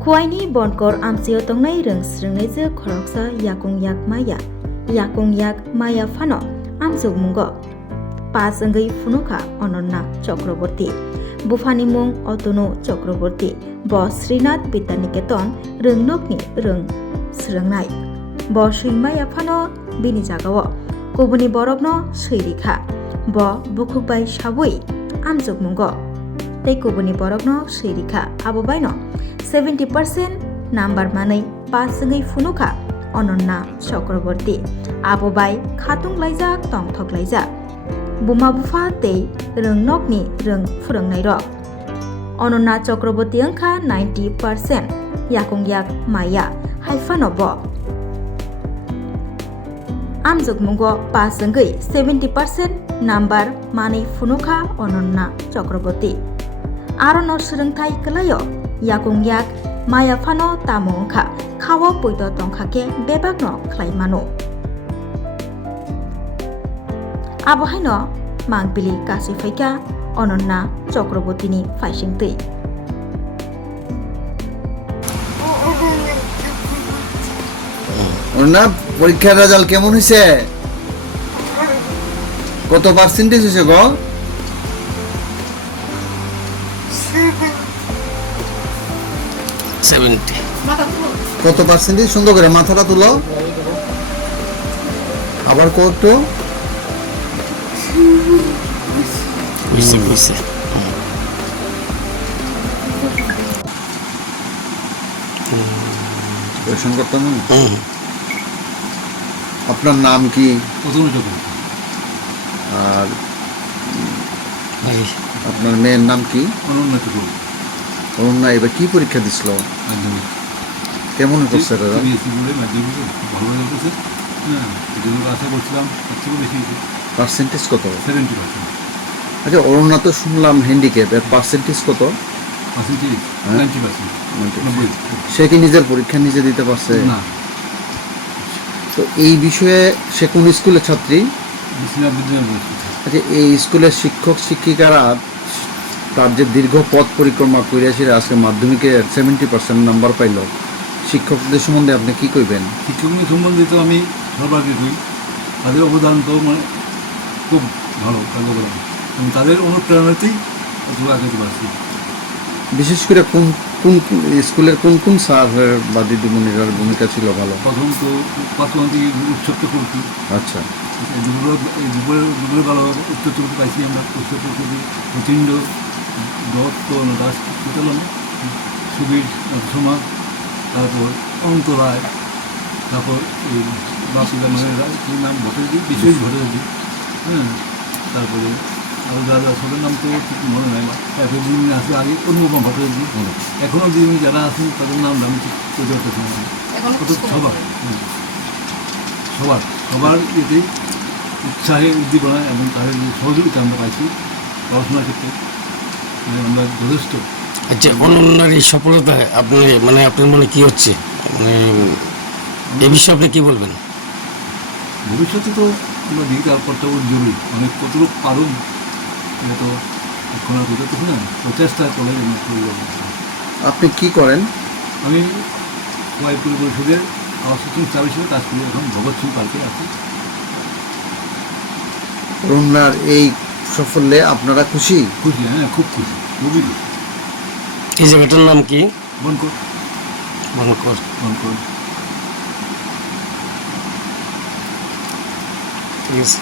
Kuaini bonkor amsio tongnai reng srengnaije khoroksa yakung yak maya phano amjok mungo pas angei phunuka Ononna Chakraborty bufani mung Otonu Chakraborty bo Srinath Vidyaniketon rengnokni reng srengnai bo singmaya phano bini jagao kubuni borokno sweirikha bo bukhukbai sabui amjok mungo tei kubuni borokno sweirikha abo baino 70% number manai pasangei phunuka Ononna Chakraborty abo bai khatung laijak tongthok laijak buma bufa tei rengnokni reng phurungnai rok Ononna Chakraborty wngkha 90% yakung yak maya haifano bo amjok mungo pasangei 70% number manai phunuka Ononna Chakraborty arono srengthai klaio yakung yak maya phano tamo wngkha khao poito tongkhake bebakno khlaimano abo haino mangpili kasi phaika Ononna Chakraborty ni faisingtui ওনা পরীক্ষার result কেমন হয়েছে কত percentage হয়েছে গো 70 কত percentage সুন্দর করে মাথাটা তুলো আবার কত বুঝছে কোশ্চেন করতাম আপনার নাম কি আর আপনার মেয়ের নাম কি অনন্যা এবার কি পরীক্ষা দিছিল কেমন করছে দাদা পার্সেন্টেজ কত আচ্ছা অরুণা তো শুনলাম হ্যান্ডিক্যাপ এর পার্সেন্টেজ কত সে কি নিজের পরীক্ষা নিজে দিতে পারছে তো এই বিষয়ে সে কোন স্কুলের ছাত্রী আচ্ছা এই স্কুলের শিক্ষক শিক্ষিকারা তার যে দীর্ঘ পথ পরিক্রমা করে আজকে মাধ্যমিকে 70% নাম্বার পাইল শিক্ষকদের সম্বন্ধে আপনি কি কইবেন শিক্ষকদের সম্বন্ধে তো আমি সর্বাগ্রে কই তাদের অবদান তো মানে খুব ভালো তাদের অবদান আমি তাদের অনুপ্রেরণাতেই আগাতে পারছি বিশেষ করে কোন কোন স্কুলের কোন কোন স্যার বা দিদিমণির ভূমিকা ছিল ভালো প্রথম তো প্রাথমিক উচ্চত্ব করছি আচ্ছা দুপুরে ভালো উচ্চত্ব করতে পাইছি আমরা উচ্চত্ব করি প্রচণ্ড দত্ত দাস বিতলন সুবীর সোমা তারপর অনন্ত রায় তারপর এই বাসুদা মানে নাম ভট্টাচার্য বিশেষ ভট্টাচার্য হ্যাঁ তারপরে আরও দাদা সবের নাম তো ঠিক মনে নাই তারপরে যিনি আছে আগে অনুপমা ভট্টাচার্য এখনও যিনি যারা আছেন তাদের নাম আমি ঠিক করতে পারতেছি না সবার এতেই উৎসাহে উদ্দীপনা এবং তাদের যে সহযোগিতা আমরা পাইছি পড়াশোনার ক্ষেত্রে আমরা যথেষ্ট আচ্ছা অনন্যার এই সফলতা আপনি মানে আপনার মনে কি হচ্ছে মানে এই বিষয়ে আপনি কি বলবেন ভবিষ্যতে তো আমরা দিকে তার পরটা জরুরি অনেক কতটুকু পারুন এটা তো এখন আর বোঝাতে না প্রচেষ্টা চলে আপনি কি করেন আমি কয়েকপুর পরিষদের আউটসোর্সিং চাপ হিসেবে কাজ করি এখন ভগৎ সিং পার্কে আছি অরুণার এই সাফল্যে আপনারা খুশি খুশি হ্যাঁ খুব খুশি খুবই খুশি এই জায়গাটার নাম কি বনকর ঠিক আছে